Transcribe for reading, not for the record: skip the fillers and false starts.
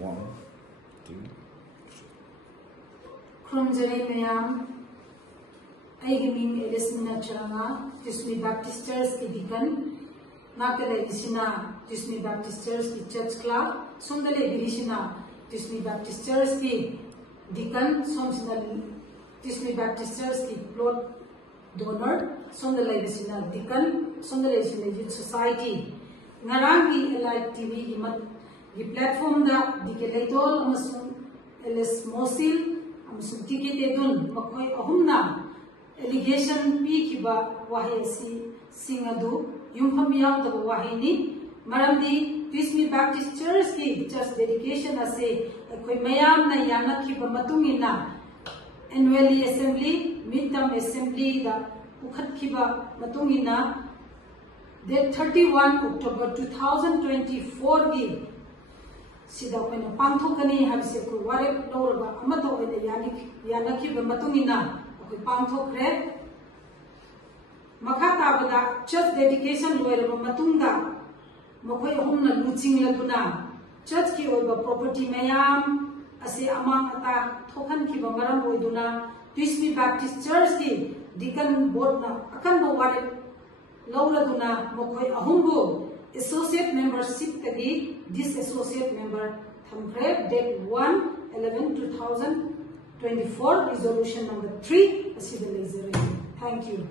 1, 2, 3. Krumjari Mayam, Aigaming Elismina Charanga, Tismi Baptist Church Deacon, Nakale Visina, Tismi Baptist Church Church Club, Sundale Virishina, Tismi Baptist Church Deacon, Somsina Tismi Baptist Church Plot Donor, Sundale Visina Deacon, Sundale Visina Youth Society, Narangi Live TV, the platform that Dikelaitol, Amasung Elis Mosil, Amasung Tiketedun, Makoi Ahumna, allegation Pikiba, Wahesi, Singadu, Yumhamiam the Wahini, Maramdi, Tismi Baptist Church, just dedication as a Mayam Nayana Kiba Matungina, annually assembly, midterm assembly, the Ukat Kiba Matungina, date 31 October 2024 gi sida koina pangthokani habse ko warep lawraba amato ene yanaki ba matungina ko pangthokre makata bada church dedication loiraba matungda mokhoi ahumna luching laduna church ki oiba property mayam ase amang ata thokan ki bamaram oiduna Tismi Baptist Church ki deacon board na akan bo warep Lauladuna Mokhoi Ahumbu associate membership tagi this associate member Thamkre date 1/11/2024 resolution number 3 Thank you.